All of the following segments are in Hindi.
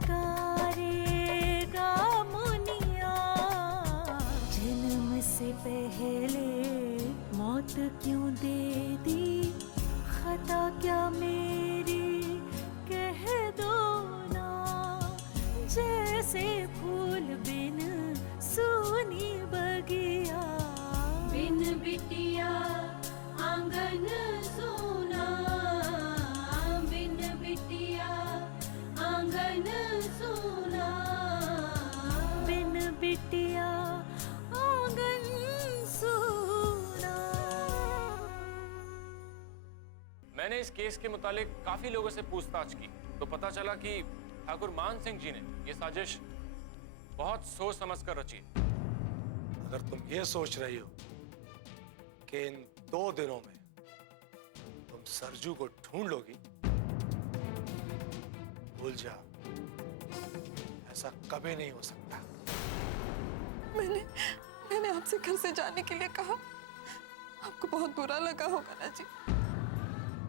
पुकारेगा मुनिया, जन्म से पहले मौत क्यों दे दी, खता क्या मेरी कह दो ना, जैसे फूल बिन सूनी बगिया, बिन बिटिया आंगन सूना, बिन बिटिया आंगन सूना, बिन बिटिया आंगन सूना। मैंने इस केस के मुतालिक काफी लोगों से पूछताछ की तो पता चला कि ठाकुर मान सिंह जी ने ये साजिश बहुत सोच समझकर रची है। अगर तुम ये सोच रही हो कि इन 2 दिनों में तुम सरजू को ढूंढ लोगी, भूल जाओ, ऐसा कभी नहीं हो सकता। मैंने आपसे घर से जाने के लिए कहा, आपको बहुत बुरा लगा होगा ना जी।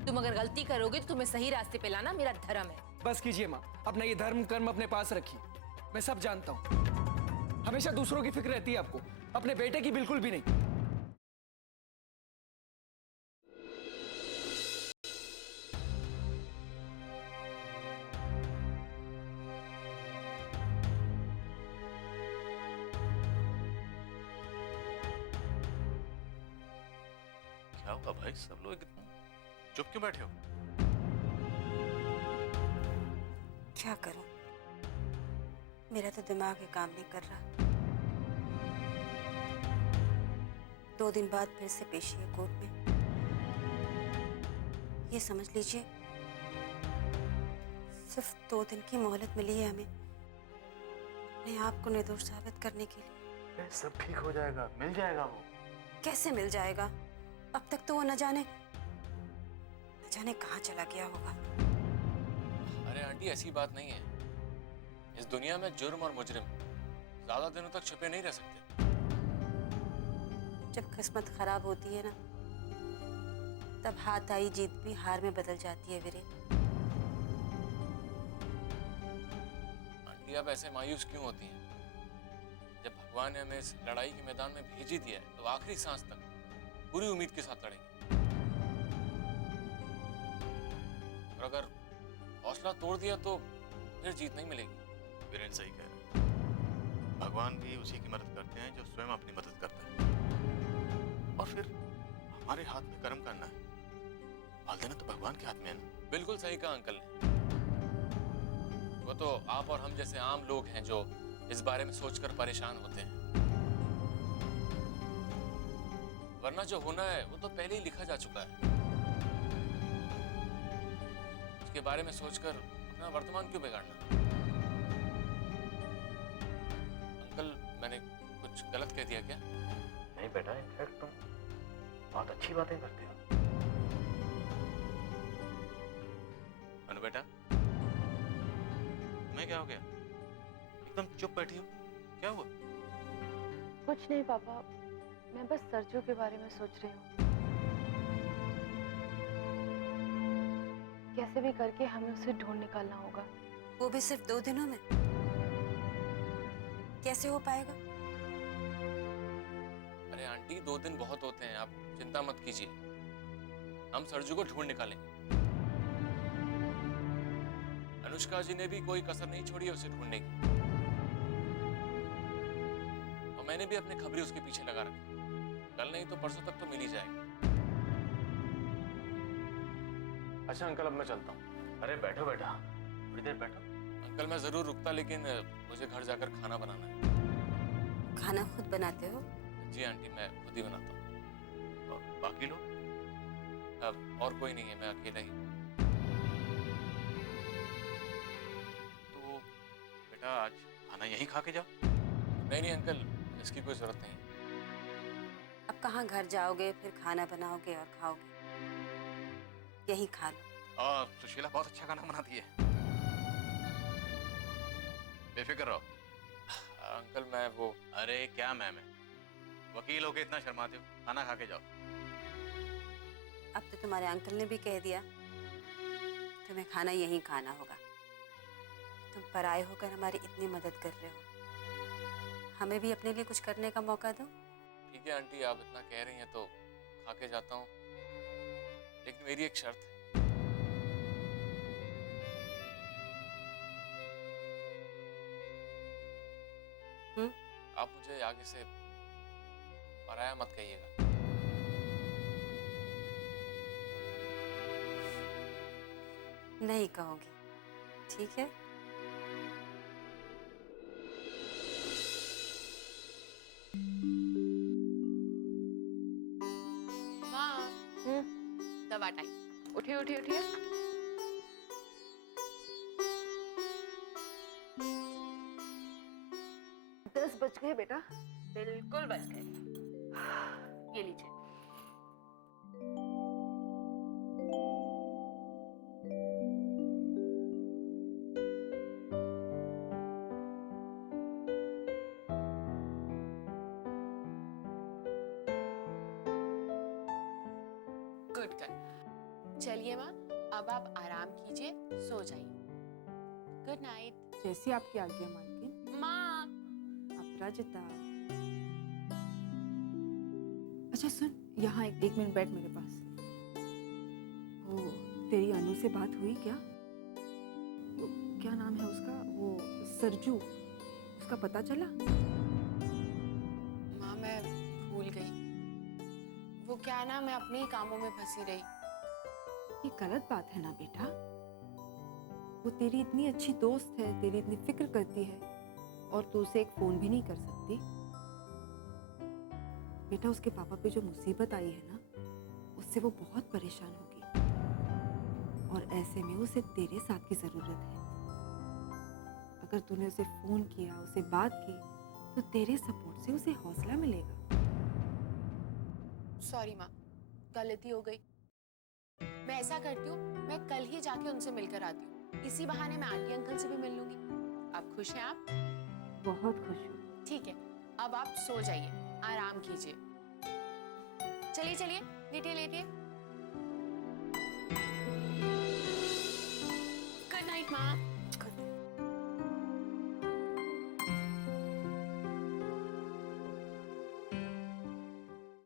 तुम अगर गलती करोगे तो तुम्हें सही रास्ते पे लाना मेरा धर्म है। बस कीजिए माँ, अपना ये धर्म कर्म अपने पास रखिए। मैं सब जानता हूँ, हमेशा दूसरों की फिक्र रहती है आपको, अपने बेटे की बिल्कुल भी नहीं। क्या हुआ भाई, सब लोग एकदम चुप क्यों बैठे हो? क्या करूं, मेरा तो दिमाग ही काम नहीं कर रहा। 2 दिन बाद फिर से पेशी है कोर्ट में। ये समझ लीजिए सिर्फ 2 दिन की मोहलत मिली है हमें अपने आप को निर्दोष साबित करने के लिए। सब ठीक हो जाएगा, मिल जाएगा वो। कैसे मिल जाएगा? अब तक तो वो न जाने कहाँ चला गया होगा। अरे आंटी ऐसी बात नहीं है, इस दुनिया में जुर्म और मुजरिम ज्यादा दिनों तक छुपे नहीं रह सकते। जब किस्मत खराब होती है ना, तब हाथ आई जीत भी हार में बदल जाती है वीरे। आंटी आप ऐसे मायूस क्यों होती हैं? जब भगवान ने हमें इस लड़ाई के मैदान में भेज ही दिया है तो आखिरी सांस तक पूरी उम्मीद के साथ लड़ेंगे। और अगर हौसला तोड़ दिया तो फिर जीत नहीं मिलेगी। वीरेन सही कह रहे हैं, भगवान भी उसी की मदद करते हैं जो स्वयं अपनी मदद करता है। और फिर हमारे हाथ में कर्म करना है, डाल देना तो भगवान के हाथ में है ना। बिल्कुल सही कहा अंकल ने। वो तो आप और हम जैसे आम लोग हैं जो इस बारे में सोचकर परेशान होते हैं, वरना जो होना है वो तो पहले ही लिखा जा चुका है। उसके बारे में सोचकर अपना वर्तमान क्यों बिगाड़ना? अंकल मैंने कुछ गलत कह दिया क्या? नहीं बेटा, इनफैक्ट तुम बहुत अच्छी बातें करते हो। अनु बेटा, तुम्हें क्या हो गया? एकदम चुप बैठी हो, क्या हुआ? कुछ नहीं पापा, मैं बस सरजू के बारे में सोच रही हूँ। कैसे भी करके हमें उसे ढूंढ निकालना होगा। वो भी सिर्फ 2 दिनों में? कैसे हो पाएगा? अरे आंटी 2 दिन बहुत होते हैं, आप चिंता मत कीजिए, हम सरजू को ढूंढ निकालेंगे। अनुष्का जी ने भी कोई कसर नहीं छोड़ी है उसे ढूंढने की, और मैंने भी अपने खबरी उसके पीछे लगा रखी। कल नहीं तो परसों तक तो मिल ही जाएगी। अच्छा अंकल अब मैं चलता हूँ। अरे बैठो बेटा, थोड़ी देर बैठो। अंकल मैं जरूर रुकता, लेकिन मुझे घर जाकर खाना बनाना है। खाना खुद बनाते हो? जी आंटी मैं खुद ही बनाता हूँ। बाकी लोग? अब और कोई नहीं है, मैं अकेला ही। तो बेटा आज खाना यहीं खा के जाओ। नहीं नहीं अंकल, इसकी कोई जरूरत नहीं है। अब कहाँ घर जाओगे, फिर खाना बनाओगे और खाओगे? यहीं खा लो। और सुशीला बहुत अच्छा खाना बनाती है, बेफिक्र रहो। अंकल मैं वो अरे क्या मैम है, वकील होके इतना शर्माते हो, खाना खा के जाओ। अब तो तुम्हारे अंकल ने भी कह दिया तुम्हें खाना यहीं खाना होगा। तुम पराए होकर हमारी इतनी मदद कर रहे हो, हमें भी अपने लिए कुछ करने का मौका दो। ठीक है आंटी, आप इतना कह रही हैं तो खा के जाता हूँ, लेकिन मेरी एक शर्त है। आप मुझे आगे से पराया मत कहिएगा। नहीं कहूंगी, ठीक है? माँ, दवा टाइम। उठिए उठिए उठिए। दस बज गए बेटा। बिल्कुल बज गए। ये लीजिए। Good girl. चलिए माँ, अब आप आराम कीजिए, सो जाइए। Good night. जैसी आपकी आज्ञा मालकिन। माँ। अपराजिता। अच्छा सुन, यहाँ एक मिनट बैठ मेरे पास। वो तेरी अनु से बात हुई क्या? वो क्या नाम है उसका? वो सरजू, उसका पता चला? माँ मैं भूल गई। वो क्या ना, मैं अपने ही कामों में फंसी रही। ये गलत बात है ना बेटा। वो तेरी इतनी अच्छी दोस्त है, तेरी इतनी फिक्र करती है, और तू उसे एक फोन भी नहीं कर सकती? बेटा उसके पापा पे जो मुसीबत आई है ना, उससे वो बहुत परेशान होगी, और ऐसे में उसे तेरे साथ की जरूरत है। अगर तूने उसे फोन किया, उसे बात की, तो तेरे सपोर्ट से उसे हौसला मिलेगा। सॉरी माँ, गलती हो गई। मैं ऐसा करती हूँ, मैं कल ही जाके उनसे मिलकर आती हूँ। इसी बहाने मैं आंटी अंकल से भी मिल लूंगी। आप खुश हैं? आप? बहुत खुश हूँ। ठीक है, अब आप सो जाइए, आराम कीजिए। चलिए चलिए, लेटिए लेटिए। गुड नाइट माँ।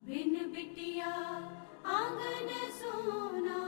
बिन बिटिया आंगन सोना।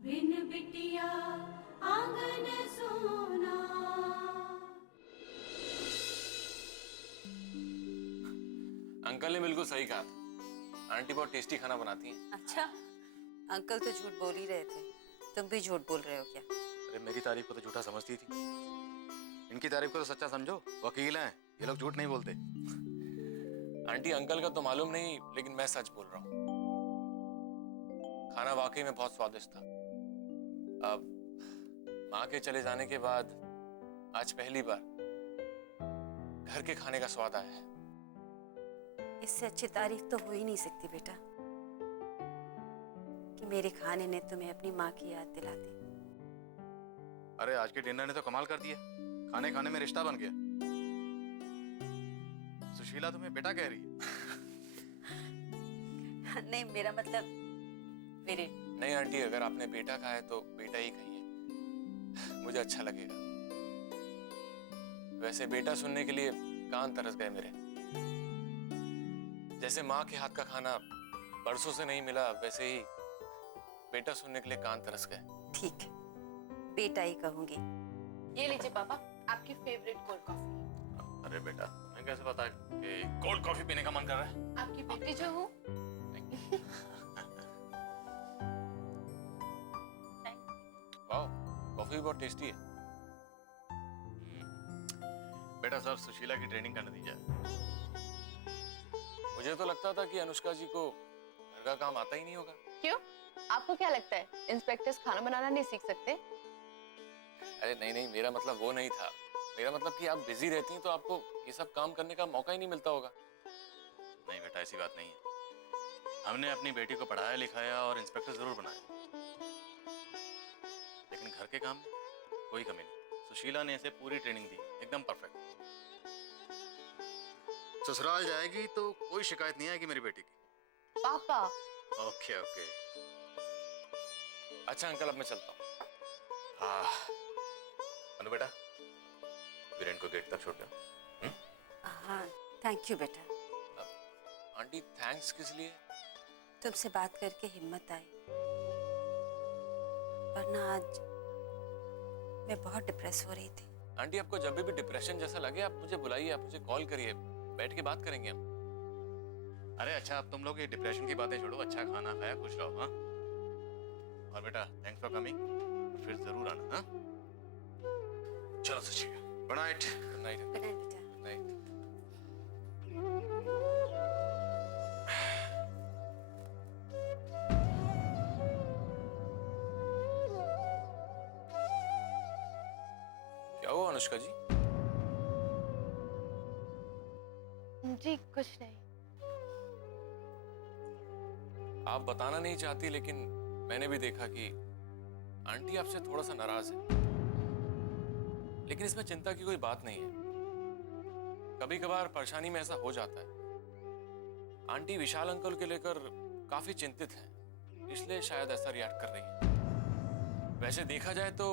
बिन बिटिया आंगन सोना। अंकल ने बिल्कुल सही कहा था, आंटी बहुत टेस्टी खाना बनाती हैं। अच्छा, अंकल तो झूठ बोल ही रहे थे, तुम भी झूठ बोल रहे हो क्या? अरे मेरी तारीफ को तो झूठा समझती थी, इनकी तारीफ को तो सच्चा समझो। वकील हैं ये लोग, झूठ नहीं बोलते। आंटी अंकल का तो मालूम नहीं, लेकिन मैं सच बोल रहा हूँ। खाना वाकई में बहुत स्वादिष्ट था। अब माँ के चले जाने के बाद आज पहली बार घर के खाने का स्वाद आया है। इससे अच्छी तारीफ तो हो ही नहीं सकती बेटा, कि मेरे खाने ने तुम्हें अपनी माँ की याद दिला दी। अरे आज के डिनर ने तो कमाल कर दिया, खाने खाने में रिश्ता बन गया। सुशीला तुम्हें बेटा कह रही है? नहीं, मेरा मतलब मेरे। नहीं आंटी, अगर आपने बेटा कहा है तो बेटा ही कहिए, मुझे अच्छा लगेगा। वैसे बेटा सुनने के लिए कान तरस गए मेरे। जैसे माँ के हाथ का खाना बरसों से नहीं मिला, वैसे ही बेटा सुनने के लिए कान तरस गए। ठीक है, बेटा ही कहूंगी। ये लीजिए पापा, आपकी फेवरेट कोल्ड कॉफी। अरे बेटा, मैं कैसे पता कि कोल्ड कॉफी पीने का मन कर रहा है? आपकी बेटी जो हूँ। वाह, कॉफी बहुत टेस्टी है। बेटा सब सुशीला की ट्रेनिंग का नतीजा है। मुझे तो लगता था कि अनुष्का जी को घर का काम आता ही नहीं होगा। क्यों? आपको क्या लगता है इंस्पेक्टर्स खाना बनाना नहीं सीख सकते? अरे नहीं नहीं, मेरा मतलब वो नहीं था। मेरा मतलब कि आप बिजी रहती हैं तो आपको ये सब काम करने का मौका ही नहीं मिलता होगा। नहीं बेटा, ऐसी बात नहीं है। हमने अपनी बेटी को पढ़ाया लिखाया और इंस्पेक्टर जरूर बनाया, लेकिन घर के काम में कोई कमी नहीं। सुशीला ने इसे पूरी ट्रेनिंग दी, एकदम परफेक्ट। ससुराल जाएगी तो कोई शिकायत नहीं आएगी मेरी बेटी की। पापा। Okay okay. अच्छा अंकल, अब मैं चलता हूँ। अनु बेटा, वीरेन को गेट तक छोड़ दो। हाँ, थैंक यू बेटा। आंटी थैंक्स किस लिए? तुमसे बात करके हिम्मत आई, वरना आज मैं बहुत डिप्रेस हो रही थी। आंटी आपको जब भी डिप्रेशन जैसा लगे आप मुझे बुलाइए, आप मुझे कॉल करिए, बैठ के बात करेंगे हम। अरे अच्छा, अब तुम लोग ये डिप्रेशन की बातें छोड़ो, अच्छा खाना खाया, खुश रहो। हाँ, और बेटा थैंक्स फॉर कमिंग, फिर जरूर आना। हाँ चलो Sachi, good night. Good night. Good night बेटा। Good night. क्या हुआ अनुष्का जी? जी कुछ नहीं। आप बताना नहीं चाहती, लेकिन मैंने भी देखा कि आंटी आपसे थोड़ा सा नाराज है। लेकिन इसमें चिंता की कोई बात नहीं है। कभी कभार परेशानी में ऐसा हो जाता है। आंटी विशाल अंकल के लेकर काफी चिंतित हैं, इसलिए शायद ऐसा रिएक्ट कर रही है। वैसे देखा जाए तो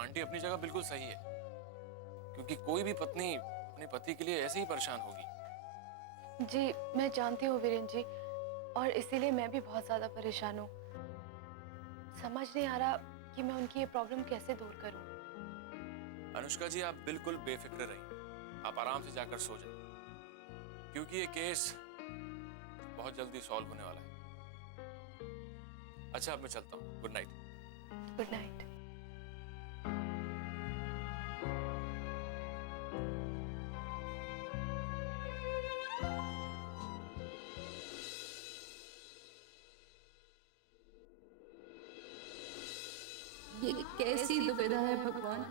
आंटी अपनी जगह बिल्कुल सही है, क्योंकि कोई भी पत्नी अपने पति के लिए ऐसे ही परेशान होगी। जी मैं जानती हूँ वीरेन जी, और इसीलिए मैं भी बहुत ज़्यादा परेशान हूँ। समझ नहीं आ रहा कि मैं उनकी ये प्रॉब्लम कैसे दूर करूँ। अनुष्का जी आप बिल्कुल बेफिक्र रहिए, आप आराम से जाकर सो जाइए, क्योंकि ये केस बहुत जल्दी सॉल्व होने वाला है। अच्छा अब मैं चलता हूँ, गुड नाइट। Good night. ये कैसी दुविधा है भगवान,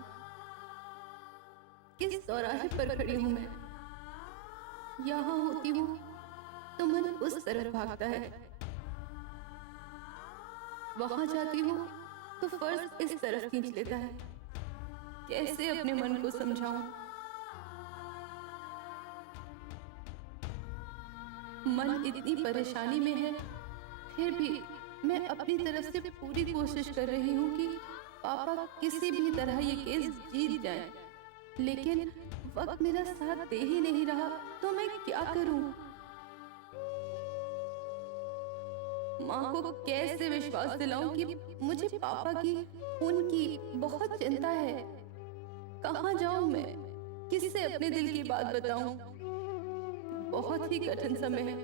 किस चौराहे पर खड़ी हूँ मैं। यहाँ होती हूँ तो मन उस तरफ भागता है, वहां जाती हूँ तो फर्ज इस तरफ खींच लेता है। कैसे अपने मन को समझाऊं? मन इतनी परेशानी में है, फिर भी मैं अपनी तरफ से पूरी कोशिश कर रही हूँ कि पापा किसी भी तरह ये केस जीत जाए, लेकिन वक्त मेरा साथ दे ही नहीं रहा, तो मैं क्या करूं? माँ को कैसे विश्वास दिलाऊं कि मुझे पापा की, उनकी बहुत चिंता है। कहाँ जाऊं मैं, किससे अपने दिल की बात बताऊं? बहुत ही कठिन समय है।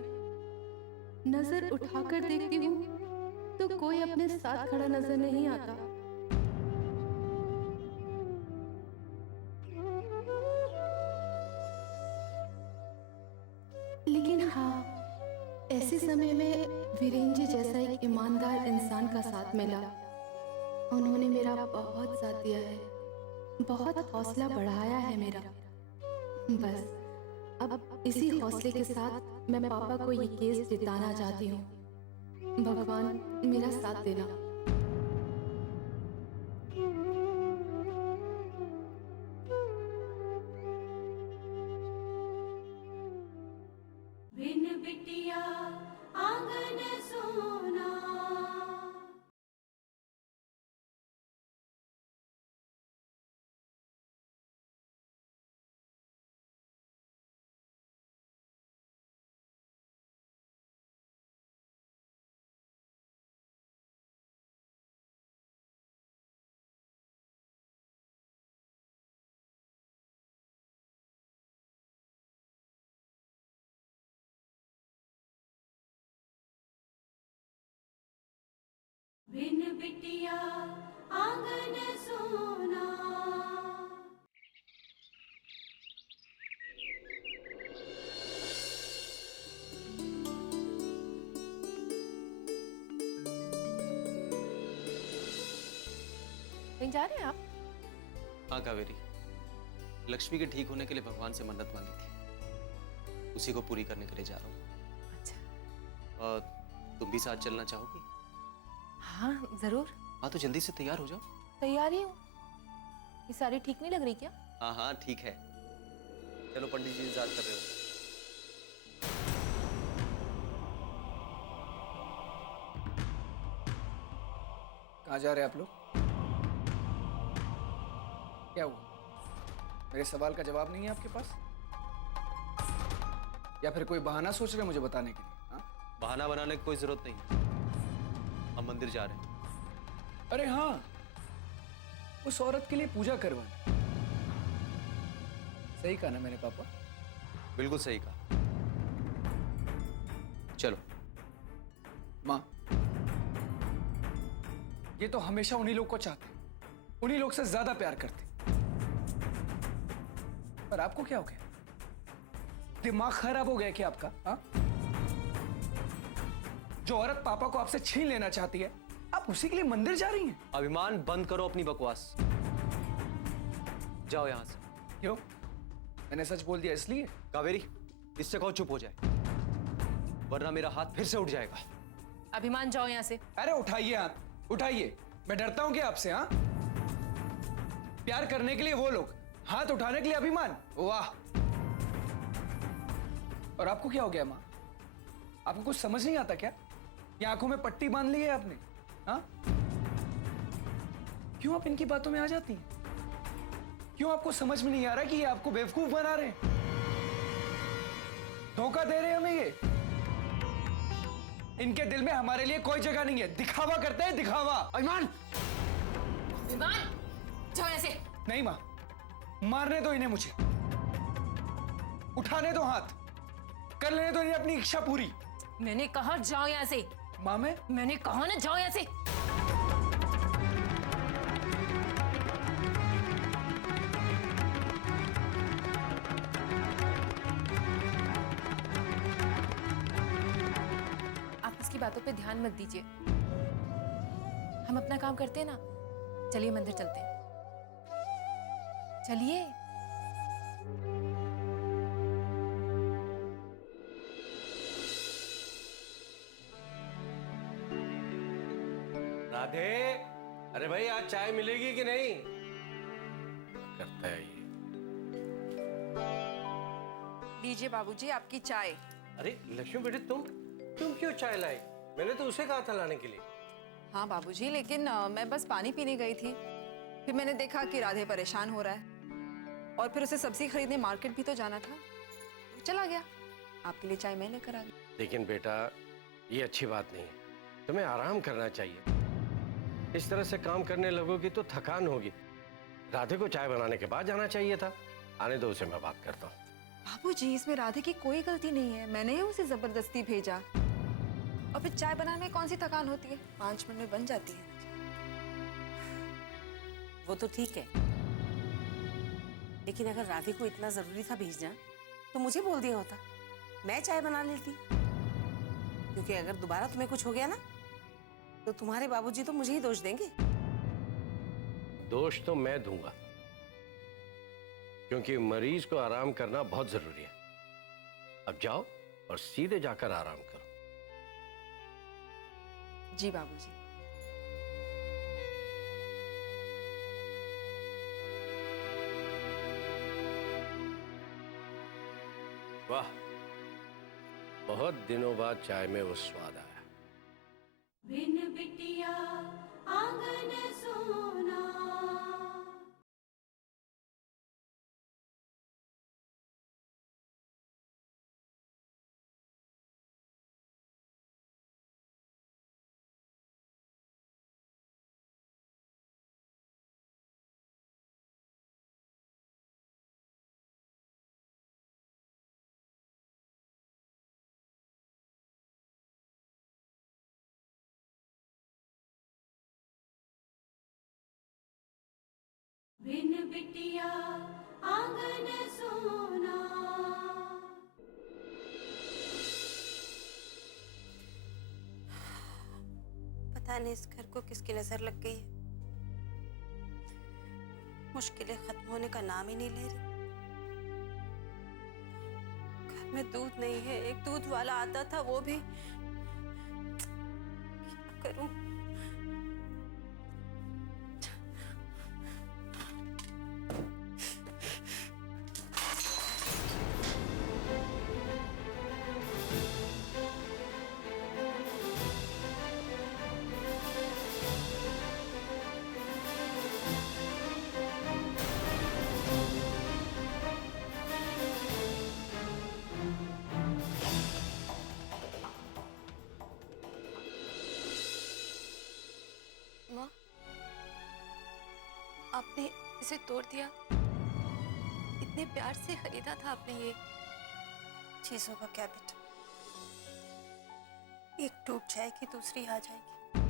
नजर उठाकर देखती हूँ तो कोई अपने साथ खड़ा नजर नहीं आता। लेकिन हाँ, ऐसे समय में वीरेन जी जैसा एक ईमानदार इंसान का साथ मिला। उन्होंने मेरा बहुत साथ दिया है, बहुत हौसला बढ़ाया है मेरा। बस अब इसी हौसले के साथ मैं पापा को ये केस जिताना चाहती हूँ। भगवान मेरा साथ देना। बिन बिटिया आंगन सोना। बिन बिटिया आंगन सोना। कहीं जा रहे हैं आप? हाँ कावेरी, लक्ष्मी के ठीक होने के लिए भगवान से मन्नत मांगी थी, उसी को पूरी करने के लिए जा रहा हूँ। अच्छा। और तुम भी साथ चलना चाहोगी? हाँ जरूर। हाँ तो जल्दी से तैयार हो जाओ। तैयार ही हूँ। ये साड़ी ठीक नहीं लग रही क्या? हाँ हाँ ठीक है, चलो पंडित जी इंतजार कर रहे हो। कहाँ जा रहे हैं आप लोग? क्या हुआ? मेरे सवाल का जवाब नहीं है आपके पास? या फिर कोई बहाना सोच रहे हैं मुझे बताने के लिए? हाँ? बहाना बनाने की कोई जरूरत नहीं, हम मंदिर जा रहे हैं। अरे हाँ, उस औरत के लिए पूजा करवाना। सही कहा ना मैंने पापा? बिल्कुल सही कहा। चलो। माँ, ये तो हमेशा उन्हीं लोग को चाहते, उन्हीं लोग से ज्यादा प्यार करते। पर आपको क्या हो गया? दिमाग खराब हो गया क्या आपका? हाँ? जो औरत पापा को आपसे छीन लेना चाहती है, आप उसी के लिए मंदिर जा रही हैं? अभिमान बंद करो अपनी बकवास, जाओ यहां से। क्यों? मैंने सच बोल दिया इसलिए? कावेरी, इससे कहो चुप हो जाए, वरना मेरा हाथ फिर से उठ जाएगा। अभिमान जाओ यहाँ से। अरे उठाइए हाथ, उठाइए। मैं डरता हूं क्या आपसे? हाँ, प्यार करने के लिए वो लोग, हाथ उठाने के लिए अभिमान। वाह। और आपको क्या हो गया माँ? आपको कुछ समझ नहीं आता क्या? ये आंखों में पट्टी बांध ली है आपने? हाँ, क्यों आप इनकी बातों में आ जाती हैं? क्यों आपको समझ में नहीं आ रहा कि ये आपको बेवकूफ बना रहे हैं, धोखा दे रहे हैं हमें? ये इनके दिल में हमारे लिए कोई जगह नहीं है, दिखावा करते हैं, दिखावा। अभिमान। अभिमान जाओ यहाँ से। नहीं मां, मारने दो इन्हें, मुझे उठाने दो हाथ, कर लेने दो इन्हें अपनी इच्छा पूरी। मैंने कहा जाओ यहाँ से। मां, मैंने कहा ना जाओ यहाँ से। आप इसकी बातों पे ध्यान मत दीजिए, हम अपना काम करते हैं ना। चलिए मंदिर चलते हैं, चलिए। राधे, अरे भाई आज चाय मिलेगी कि नहीं? करता है ये। लीजिए बाबूजी आपकी चाय। अरे लक्ष्मी बेटे, तुम क्यों चाय लाई? मैंने तो उसे कहा था लाने के लिए। हाँ बाबूजी, लेकिन मैं बस पानी पीने गई थी, फिर मैंने देखा कि राधे परेशान हो रहा है और फिर उसे सब्जी खरीदने मार्केट भी तो जाना था, चला गया। आपके लिए चाय मैं लेकर आ गई। लेकिन बेटा, ये अच्छी बात नहीं है, तुम्हें आराम करना चाहिए। इस तरह से काम करने लगोगी तो थकान होगी। राधे को चाय बनाने के बाद जाना चाहिए था। आने दो उसे, मैं बात करता हूँ। बाबूजी, इसमें राधे की कोई गलती नहीं है, मैंने ही उसे जबरदस्ती भेजा। और फिर चाय बनाने में कौन सी थकान होती है, 5 मिनट में बन जाती है। वो तो ठीक है, लेकिन अगर राधे को इतना जरूरी था भेजना तो मुझे बोल दिया होता, मैं चाय बना लेती। क्योंकि अगर दोबारा तुम्हें कुछ हो गया ना तो तुम्हारे बाबूजी तो मुझे ही दोष देंगे। दोष तो मैं दूंगा, क्योंकि मरीज को आराम करना बहुत जरूरी है। अब जाओ और सीधे जाकर आराम करो। जी बाबूजी। वाह, बहुत दिनों बाद चाय में वो स्वाद आया। बिन बिटिया आंगन सोना। बिन बिटिया आंगन सोना। पता नहीं इस घर को किसकी नजर लग गई है। मुश्किलें खत्म होने का नाम ही नहीं ले रही। घर में दूध नहीं है, एक दूध वाला आता था, वो भी क्या करूं? माँ, आपने इसे तोड़ दिया। इतने प्यार से खरीदा था आपने ये। चीजों का क्या बेटा, एक टूट जाएगी दूसरी आ जाएगी,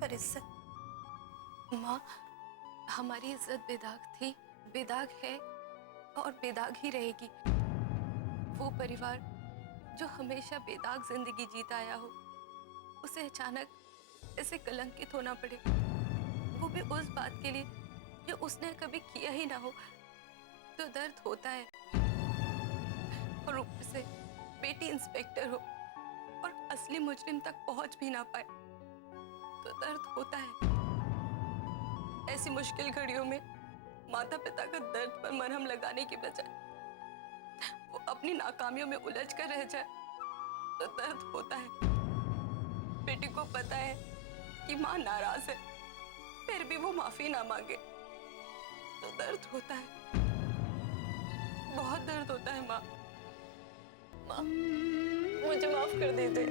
पर इज्जत। माँ, हमारी इज्जत बेदाग थी, बेदाग है और बेदाग ही रहेगी। वो परिवार जो हमेशा बेदाग जिंदगी जीता आया हो, उसे अचानक ऐसे कलंकित होना पड़े, वो भी उस बात के लिए जो उसने कभी किया ही ना हो, तो दर्द होता है। और ऊपर से बेटी इंस्पेक्टर हो और असली मुजरिम तक पहुंच भी ना पाए, तो दर्द होता है। ऐसी मुश्किल घड़ियों में माता पिता का दर्द पर मरहम लगाने की बजाय वो अपनी नाकामियों में उलझ कर रह जाए, तो दर्द होता है। बेटी को पता है कि माँ नाराज है, फिर भी वो माफी ना मांगे, तो दर्द होता है, बहुत दर्द होता है। माँ, माँ, मुझे माफ कर दीजिए।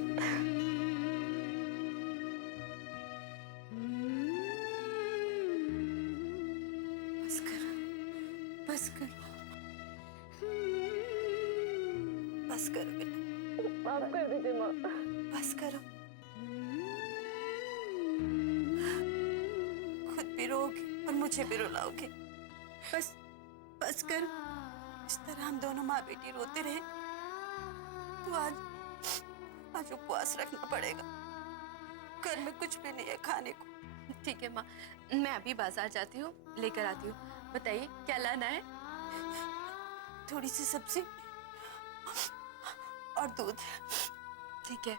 बस करो, बस करो, बस करो बेटा, माफ कर दीजिए माँ। बस करो। खुद भी रोओगे और मुझे भी रुलाओगे। बस बस करो। इस तरह हम दोनों माँ बेटी रोते रहे तो आज उपवास रखना पड़ेगा। घर में कुछ भी नहीं है खाने को। ठीक है माँ, मैं अभी बाजार जाती हूँ, लेकर आती हूँ। बताइए क्या लाना है? थोड़ी सी सब्जी और दूध। ठीक है।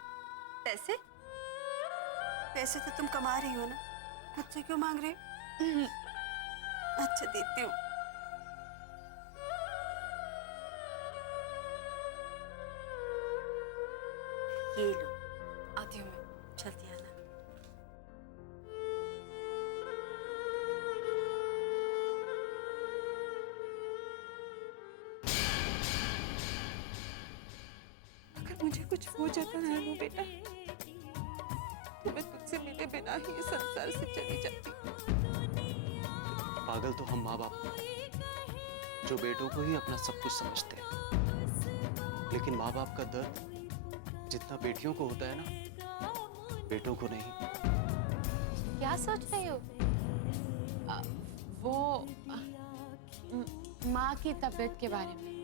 पैसे? पैसे तो तुम कमा रही हो ना, मुझसे क्यों मांग रही हो? अच्छा देती हूँ। ये लो। आती हूँ मैं। जल्दी आना। अगर मुझे कुछ हो जाता है वो बेटा, तो मैं तुझसे मिले बिना ही इस संसार से चली जाती। पागल तो हम माँ बाप जो बेटों को ही अपना सब कुछ समझते हैं, लेकिन माँ बाप का दर्द जितना बेटियों को होता है ना, बेटों को नहीं। क्या सोच रहे हो? वो माँ की तबीयत के बारे में।